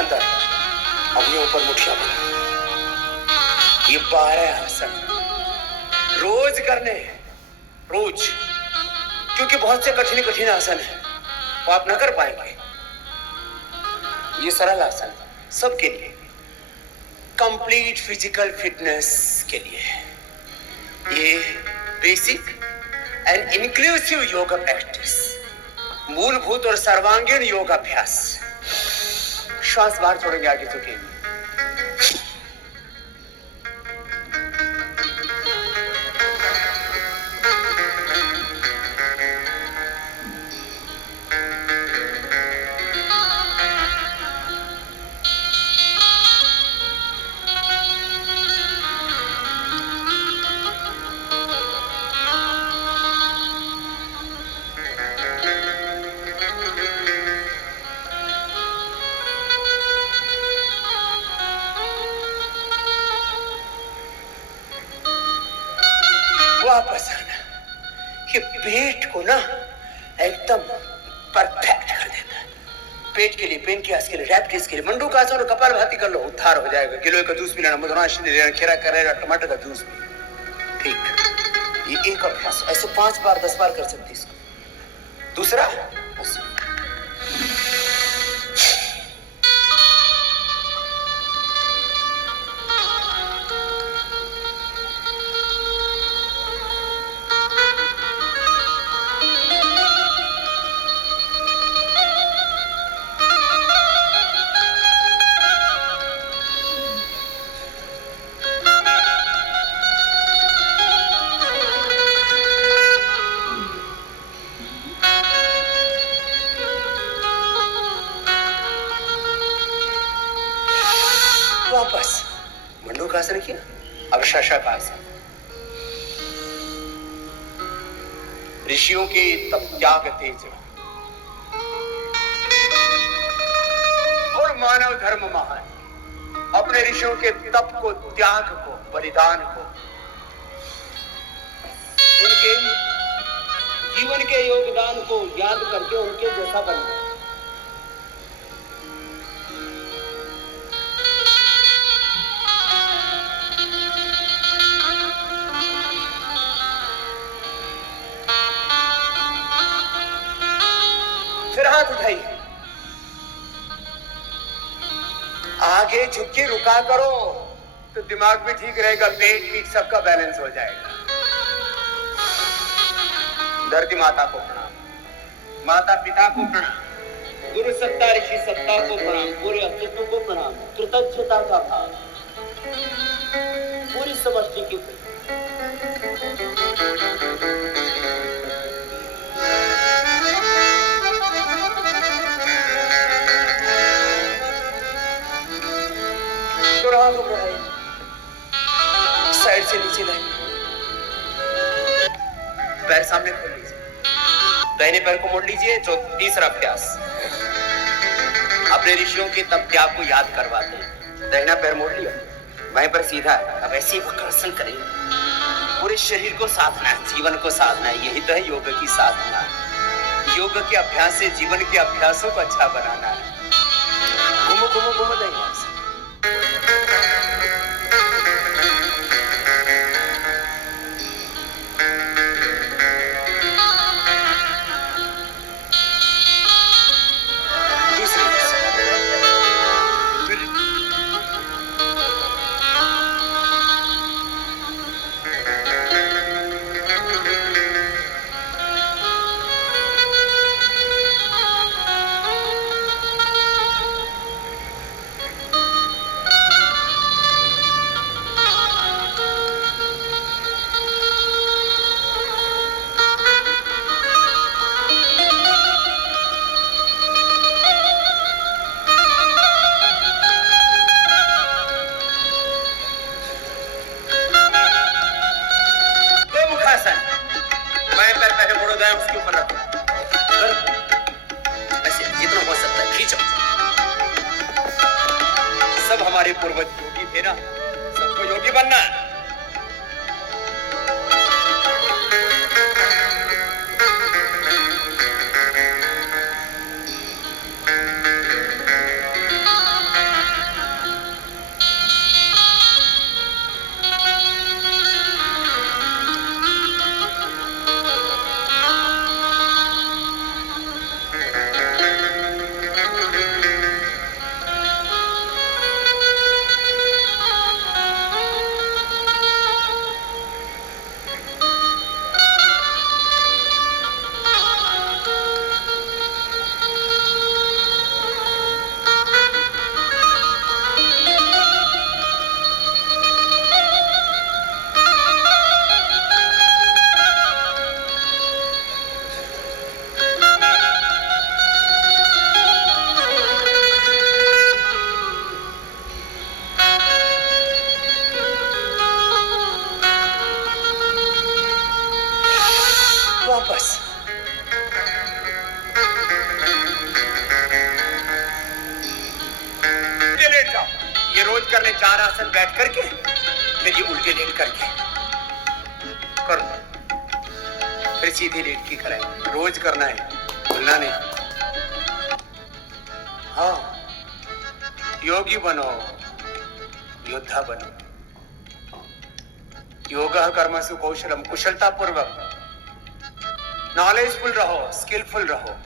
अंदर, अब ये ऊपर मुठिया बना। ये 12 आसन रोज करने हैं, रोज, क्योंकि बहुत से कठिन कठिन आसन है वो आप ना कर पाएंगे। ये सरल आसन सबके लिए, कंप्लीट फिजिकल फिटनेस के लिए। ये basic and inclusive yoga practice, मूलभूत और सर्वांगीण योगाभ्यास। श्वास बाहर छोड़ेंगे, आगे झुकेंगे। वापस आना। ये पेट को ना एकदम परफेक्ट कर देता है। पेट के लिए, पेनक्रियास के लिए, डायबिटीज के लिए मंडूकासन और कपालभाति कर लो, उद्धार हो जाएगा। गिलोय का जूस पीना, मधुराशि लेना, खीरा करेगा, टमाटर का जूस पी। ठीक, ये एक अभ्यास ऐसे 5 बार 10 बार कर सकती है। दूसरा, वापस मंडूकासन किया, अब शशकासन। ऋषियों के तप त्याग तेज और मानव धर्म महान, अपने ऋषियों के तप को, त्याग को, बलिदान को, उनके जीवन के योगदान को याद करके उनके जैसा बनना। फिर हाथ उठाइए, आगे झुक के रुका करो तो दिमाग भी ठीक रहेगा, पेट पीठ सबका बैलेंस हो जाएगा। धरती माता को प्रणाम, माता पिता को प्रणाम, गुरु सत्ता ऋषि सत्ता को प्रणाम, पूरे अस्तित्व को प्रणाम, कृतज्ञता का भाव, पूरी समष्टि की। साइड से नीचे लाइए, पैर सामने खोल लीजिए, दाहिने पैर को मोड़ लीजिए। जो तीसरा अभ्यास, अपने ऋषियों के तप त्याग को याद करवाते हैं। दाहिना पैर मोड़ लिया, वहीं पर सीधा है। अब ऐसे वक्रासन करेंगे, पूरे शरीर को साधना है, जीवन को साधना है। यही तो है योग की साधना। योग के अभ्यास से जीवन के अभ्यासों को अच्छा बनाना है। घूमो घूमो घूमो, दाहिने से उसके ऊपर रखो, ऐसे जितना हो सकता है खींचो। सब हमारे पूर्वज योगी थे ना, सबको योगी बनना है। करने 4 आसन बैठ करके, फिर ये उल्टे लेट करके कर लो, फिर सीधे लेट की कराए। रोज करना है, भूलना नहीं। हाँ, योगी बनो, योद्धा बनो। योगा कर्मसु कौशलम, कुशलता पूर्वक नॉलेजफुल रहो, स्किलफुल रहो।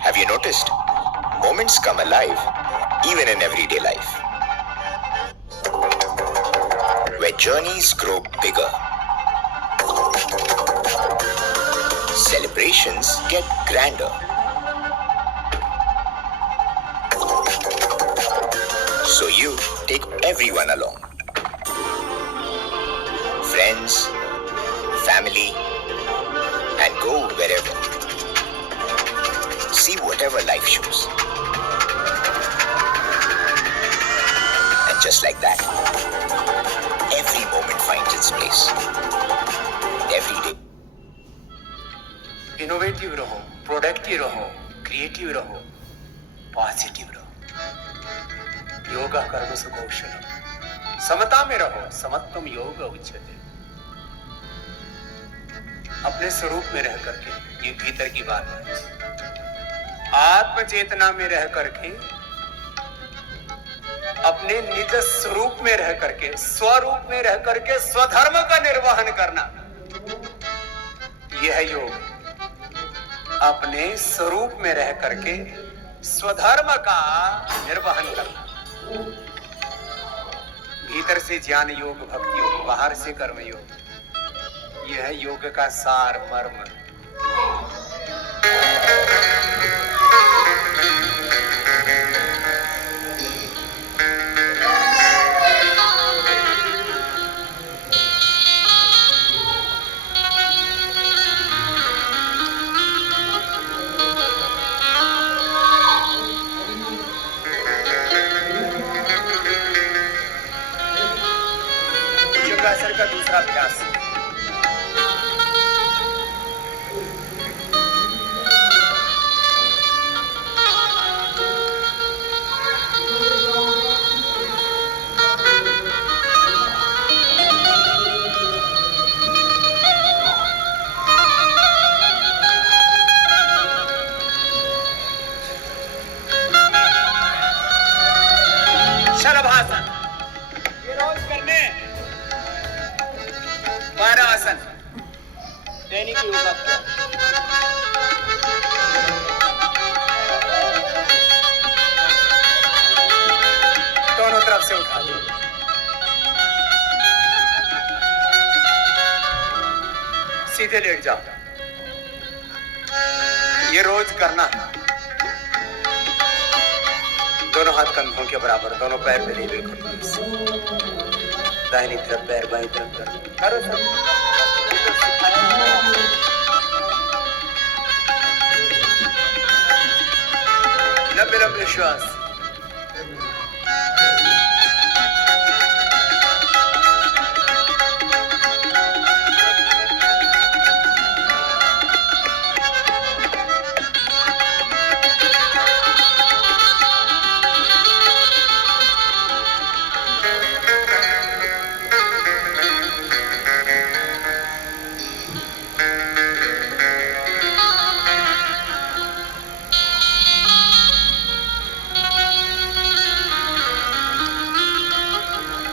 Have you noticed? Moments come alive even in everyday life. Where journeys grow bigger. Celebrations get grander. So you take everyone along. Friends, family, and go wherever. See whatever life shows. And just like that, every moment finds its place. Every day. Innovative रहो, productive रहो, creative रहो, positive रहो। योगा कर्मसु कौशलम, समता में रहो, समत्वम योग उच्यते। अपने स्वरूप में रह करके, ये भीतर की बात है। आत्म चेतना में रह करके, अपने निज स्वरूप में रह करके, स्वरूप में रह करके स्वधर्म का निर्वहन करना, यह है योग। अपने स्वरूप में रह करके स्वधर्म का निर्वहन करना। भीतर से ज्ञान योग, भक्ति योग, बाहर से कर्म योग। यह है योग का सार मर्म। योगासन का दूसरा अभ्यास, शलभासन। ये रोज करने 12 आसन, दैनिक योगा। दोनों तरफ से उठा दो, सीधे लेट जाओ। ये रोज करना है। दोनों हाथ कंधों के बराबर, दोनों पैर मेरे बिल्कुल। दाहिनी तरफ पैर, बाईं तरफ पैर, करो सब। लंबे लंबे श्वास।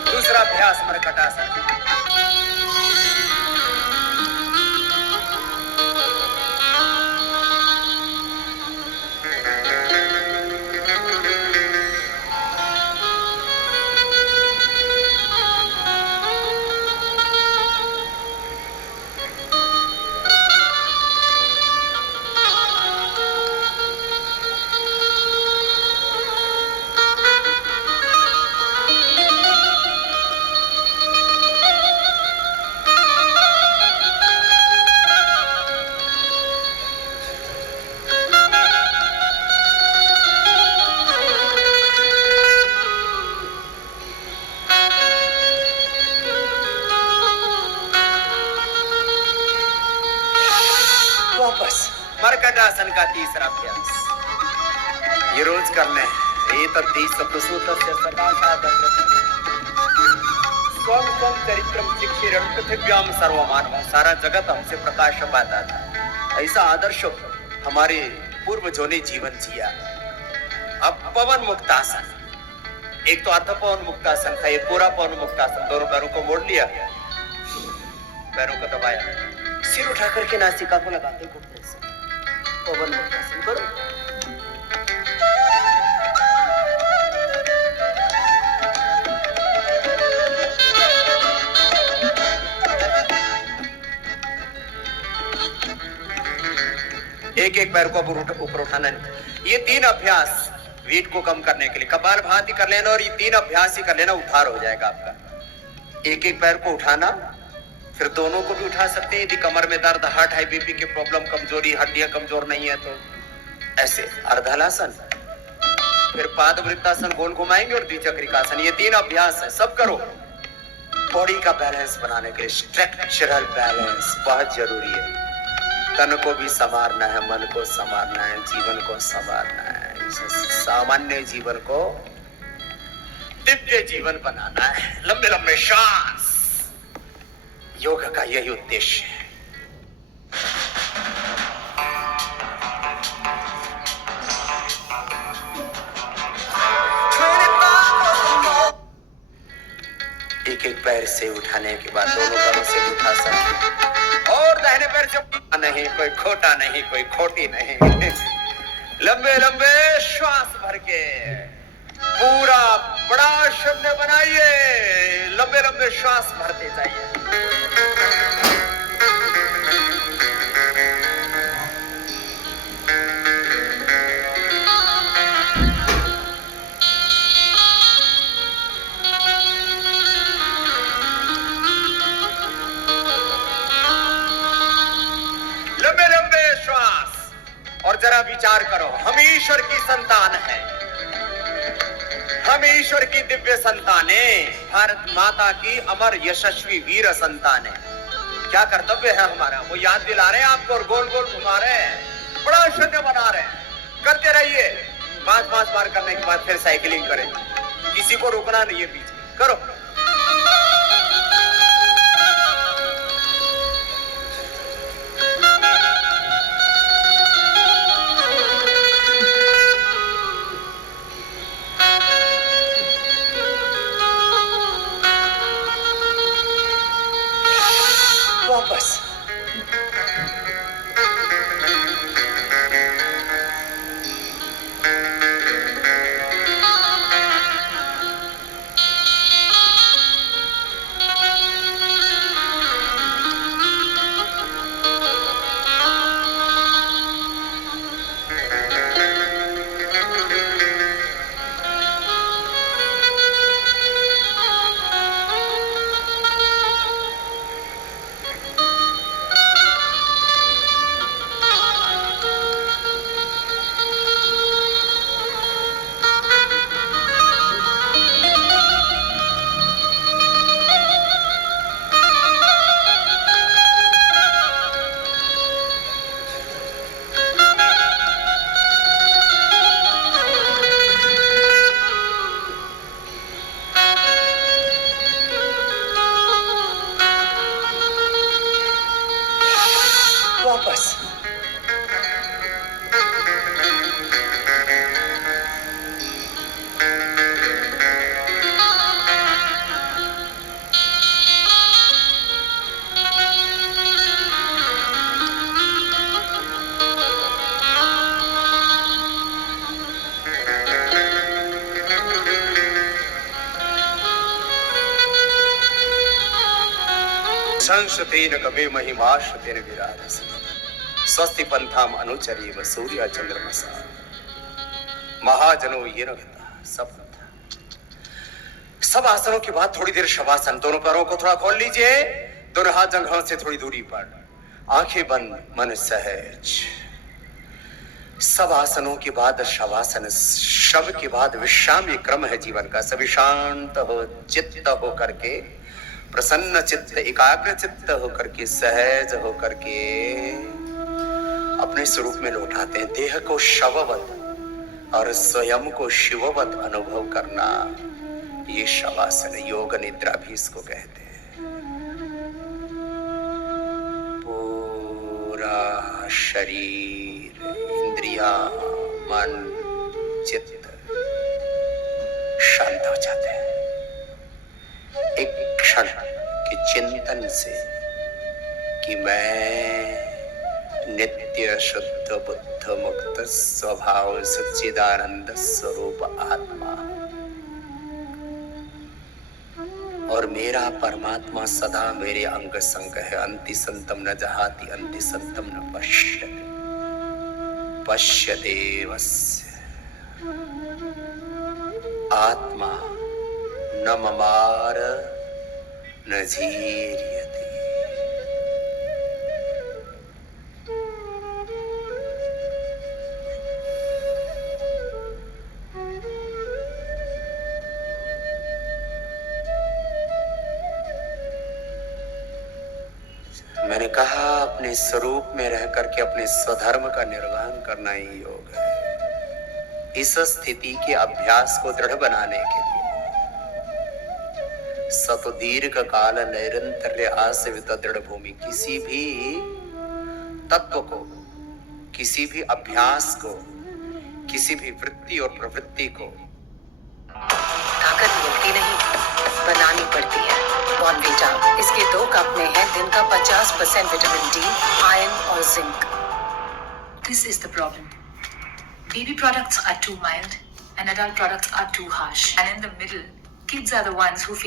दूसरा अभ्यास मर्कटासन। कर्कटासन का तीसरा अभ्यास ये रोज करना है। ये तद्दीस प्रसूतस्य सदा साधक स्वम स्वम चरित्रम शिक्षिरं पृथिव्याम सर्वमानव। सारा जगत हमसे प्रकाश पाता था। ऐसा आदर्श हमारे पूर्वजों ने जीवन जिया। अब पवन मुक्तासन, एक तो अर्ध पवन मुक्तासन था, ये पूरा पवन मुक्तासन। दोनों पैरों को मोड़ लिया, पैरों को दबाया, सिर उठा करके नासिका को लगाते घुटने से पवन मुक्तासन करो। एक एक पैर को ऊपर उठाना। ये 3 अभ्यास वेट को कम करने के लिए कपालभाति कर लेना, और ये 3 अभ्यास ही कर लेना, उद्धार हो जाएगा आपका। एक एक पैर को उठाना, फिर दोनों को भी उठा सकते हैं यदि कमर में दर्द, हार्ट, हाई बीपी की प्रॉब्लम, कमजोरी, हड्डियां कमजोर नहीं है तो ऐसे। अर्धहलासन, फिर पाद वृत्तासन गोल घुमाएंगे, और द्विचक्रिकासन। ये 3 अभ्यास है, सब करो। बॉडी का बैलेंस बनाने के लिए स्ट्रक्चरल बैलेंस बहुत जरूरी है। तन को भी संवारना है, मन को संवारना है, जीवन को संवारना है। इस सामान्य जीवन को दिव्य जीवन बनाना है। लंबे लंबे श्वास, योग का यही उद्देश्य है। एक एक पैर से उठाने के बाद दोनों पैरों से उठा सकते, और दाहिने पैर से नहीं, कोई खोटा नहीं, कोई खोटी नहीं। लंबे लंबे श्वास भर के पूरा बड़ा शून्य बनाइए। लंबे लंबे श्वास भरते जाइए। लंबे लंबे श्वास। और जरा विचार करो, हम ईश्वर की संतान हैं, हम ईश्वर की दिव्य संतानें, भारत माता की अमर यशस्वी वीर संतानें। क्या कर्तव्य है हमारा, वो याद दिला रहे हैं आपको, और गोल गोल घुमा रहे हैं, बड़ा शून्य बना रहे हैं। करते रहिए। 5 बार करने के बाद फिर साइकिलिंग करें, किसी को रोकना नहीं है, बीच में करो। वापस वापस संशतेन कवे महिमाश्रुतेन विराजस स्वस्ति पंथाम अनुचरीव सूर्य चंद्रमसा महाजनो ये सब आसनों के बाद थोड़ी देर शवासन। दोनों पैरों को थोड़ा खोल लीजिए, दोनों हाथ जंघों से थोड़ी दूरी पर, आंखें बंद, मन सहज। सब आसनों के बाद शवासन, शव के बाद विश्राम, ये क्रम है जीवन का। सभी शांत हो, चित्त हो करके, प्रसन्न चित्त, एकाग्र चित्त हो करके, सहज हो करके अपने स्वरूप में लौटाते हैं। देह को शववत और स्वयं को शिववत अनुभव करना, ये शवासन योग निद्रा भी इसको कहते हैं। पूरा शरीर, इंद्रिया, मन, चित्त शांत हो जाते हैं एक क्षण के चिंतन से कि मैं नित्य शुद्ध बुद्ध मुक्त स्वभाव सच्चिदानंद स्वरूप आत्मा, और मेरा परमात्मा सदा मेरे अंग संग है। अंति संतम न जहाति अंति संतम न पश्यते पश्यदेवस्य आत्मा न ममार न जीर्यते। मैंने कहा अपने स्वरूप में रह करके अपने स्वधर्म का निर्वहन करना ही योग है। इस स्थिति के अभ्यास को दृढ़ बनाने के लिए सतदीर्घ काल नैरंतर्य आसेवित दृढ़ भूमि, किसी भी तत्व को, किसी भी अभ्यास को, किसी भी वृत्ति और प्रवृत्ति को ताकत मिलती नहीं, बनानी पड़ती है। बॉर्नवीटा, इसके 2 कप में है दिन का 50% विटामिन डी, आयरन और zinc. This is the problem. Baby products are too mild and adult products are too harsh. And in the middle, kids are the ones who feel